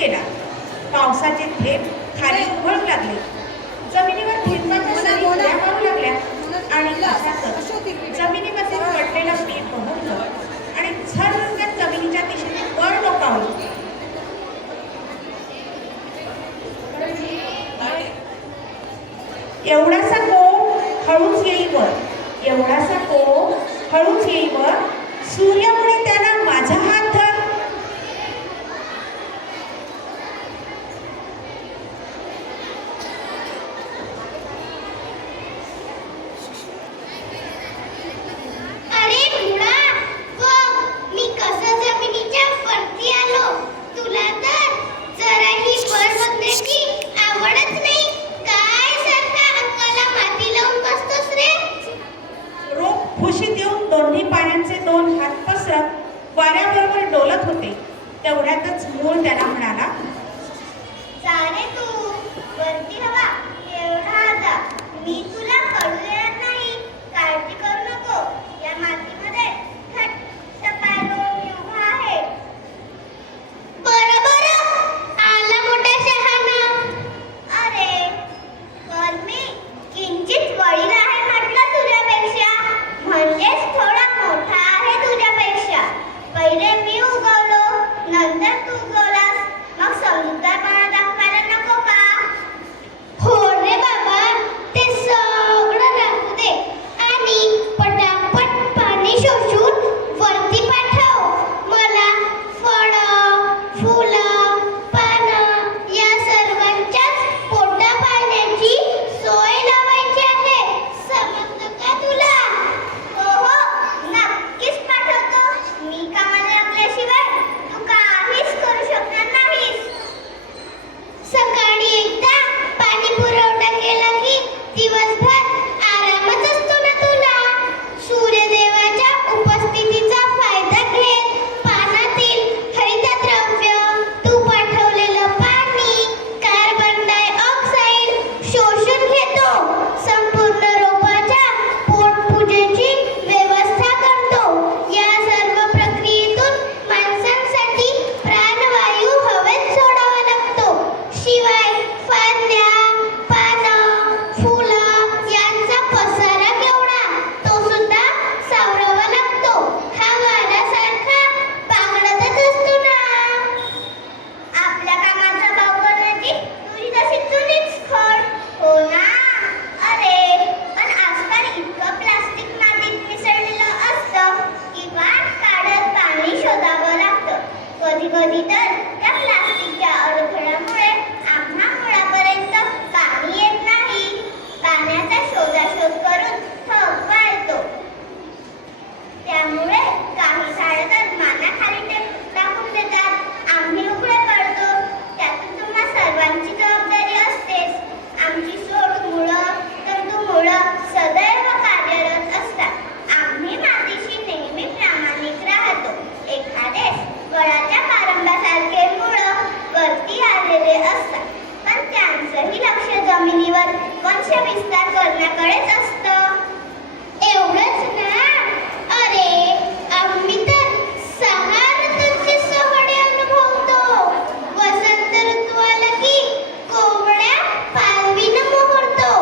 गेला. पावसाचे थेंब खाली उघडू लागले. जमिनीवर थेंबाच्या सरी उड्या मारू लागल्या आणि अशातच जमिनीमध्ये पडलेलं पीठ बहरलं आणि झर्रकन जमिनीच्या दिशेने वर डोकावलं. एवढासा कोंब हळूच येईवर, एवढासा कोंब हळूच येईवर, सूर्य म्हणे त्याला माझा हात धर. खुशीत येऊन दोन्ही पायांचे दोन हात पसरत वाऱ्याबरोबर डोलत होते. तेवढ्यातच मूळ त्याला म्हणाला, जा रे तू, वरती हवा एवढा जा, मी तुला कळू देणार नाही, काळजी करू नको. या मातीमध्ये घट्ट पाय रोवून मी उभा आहे. बरं आला मोठा शहाणा. अरे पण मी किंचित वडील आहे म्हटलं तुझ्यापेक्षा, म्हणजेच थोडा मोठा आहे तुझ्यापेक्षा. पहिले मी उगवलो, नंतर तू उगवलास, मग समजूतदारपणा दाखवायला नको का? हो रे बाबा, ते सगळं राहू दे आणि पटापट पाणी शोषून वरती पाठव. मला फळं, फुलं, पानं या सर्वांच्याच पोटा पाण्याची सोय लावायची आहे. समजलं का तुला? हो नक्कीच पाठवतो. मी कामाला लागल्याशिवाय तू काहीच करू शकणार नाहीस. सकाळी एकदा पाणी पुरवठा केला की दिवसभर आरामच असतो ना तुला. सूर्यदेवाच्या उपस्थितीचा फायदा घेत पानातील हरितद्रव्य, तू पाठवलेलं पाणी, कार्बन डायऑक्साईड शोषून घेतो. संपूर्ण रोपाच्या पोटपूजेची व्यवस्था करतो. या सर्व प्रक्रियेतून माणसांसाठी प्राणवायू हवेत सोडावा लागतो. शिवाय फांद्या, पानं, फुलं यांचा पसारा केवढा, तो सुद्धा सावरावा लागतो. हा वाऱ्यासारखा बागडतच असतो ना. आपल्या कामाचा भाव करण्याची तुझी तशी जुनीच खोड. हो ना? अरे पण आजकाल इतकं प्लास्टिक मातीत मिसळलेलं असतं की वाट काढत पाणी शोधावं लागतं. कधी कधी तर त्या प्लास्टिकच्या अडथळ्यामुळे आम्हा मुळापर्यंत पाणी येत नाही. पाण्याचा शोधाशोध करून थकवा येतो. त्यामुळे काही झाडं तर मानाखाली टाकून देतात. आम्ही उघडे पडतो. त्यातून तुम्हा सर्वांची जबाबदारी असतेच. आमची सोड मुळं, तंतुमुळं सदैव कार्यरत असतात. आम्ही मातीशी नेहमी प्रामाणिक राहतो. एखादे वडाच्या पारंब्यासारखे मुळं वरती आलेले असतात, पण त्यांचंही लक्ष जमिनीवर वंश विस्तार करण्याकडेच असतं. एवढंच ना? अरे आम्ही तर 6 ऋतूंचे सोहळे अनुभवतो. वसंत ऋतू आला की कोवळ्या पालवीनं मोहरतो.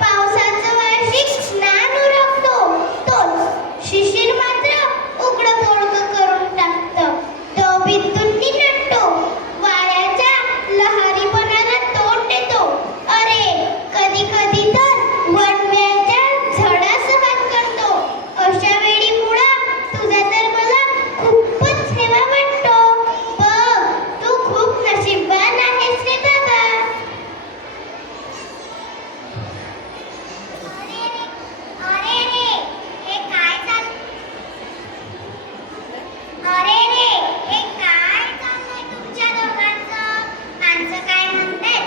पावसाचं वार्षिक स्नान उरकतो. तोच शिशिर मात्र उघडं बोडकं करून टाकतं. तो बिंदूंनी नटतो. वाऱ्याच्या लहरीपणाला तोंड देतो. अरे कधी कधी तर वणव्याच्या झडा सहन करतो. अशा वेळी मुळा तुझा तर मला खूपच हेवा वाटतो. बघ, तू खूप नशीबवान आहेस रे बाबा. अरे रे, हे काय चाललंय तुमच्या दोघांचं? माणसं काय म्हणतात?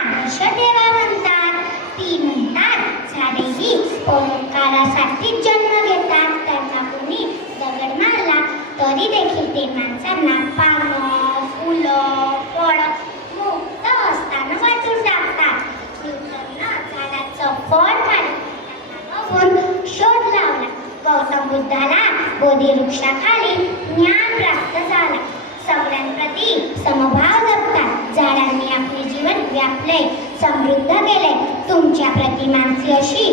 आदर्श ठेवा म्हणतात. ती म्हणतात झाडेही ओंकारासाठी जन्म घेतात. त्यांना कोणी दगड मारला तरी देखील ते माणसांना पानं, फुलं, फळं मुक्त असताना वाचून टाकतात. न्यूटननं झाडाचं फळ काढताना बघून शोध लावला. गौतम बुद्धाला बोधी वृक्षाखाली ज्ञान प्राप्त झाला. सगळ्यांप्रती समभाव जपतात. झाडांनी आपले जीवन व्यापले, समृद्ध केले. तुमच्या प्रतिमांची अशी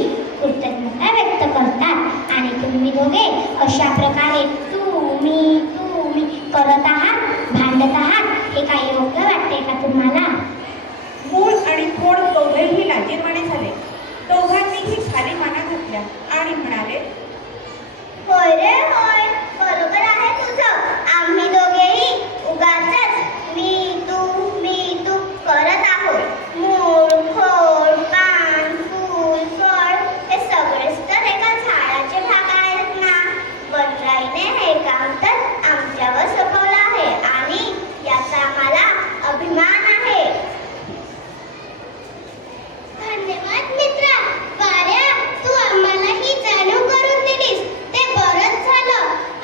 कृतज्ञता व्यक्त करतात आणि तुम्ही दोघे अशा प्रकारे तुम्ही करत आहात, भांडत आहात. हे काही योग्य वाटते का तुम्हाला? मूळ आणि खोड दोघेही लाजीरवाणे झाले. दोघांनीही खाली माना घातल्या आणि म्हणाले, होय रे होय, बरोबर आहे तुझं. आम्ही दोघेही उगाचच मी तू करत आहोत. मूळ, खोड, पान, फूल, फळ हे सगळेच तर एका झाडाचे भाग आहेत ना. वनराईने हे काम तर आमच्यावर सोपवलं आहे आणि याचा आम्हाला अभिमान आहे. धन्यवाद मित्रा. वाऱ्या, तू आम्हाला ही जाणीव करून दिलीस, ते बरंच झालं.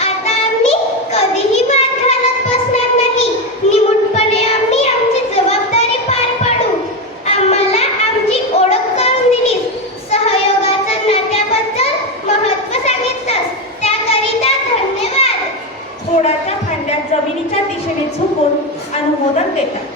आता आम्ही कधीही वाद घालत बसणार नाही. निमूटपणे आम्ही आमची जबाबदारी पार पाडू. आम्हाला आमची ओळख करून दिलीस, सहयोगाच्या नात्याबद्दल महत्त्व सांगितलंस, त्याकरिता धन्यवाद. खोडाच्या फांद्या जमिनीच्या दिशेने झुकून अनुमोदन देतात.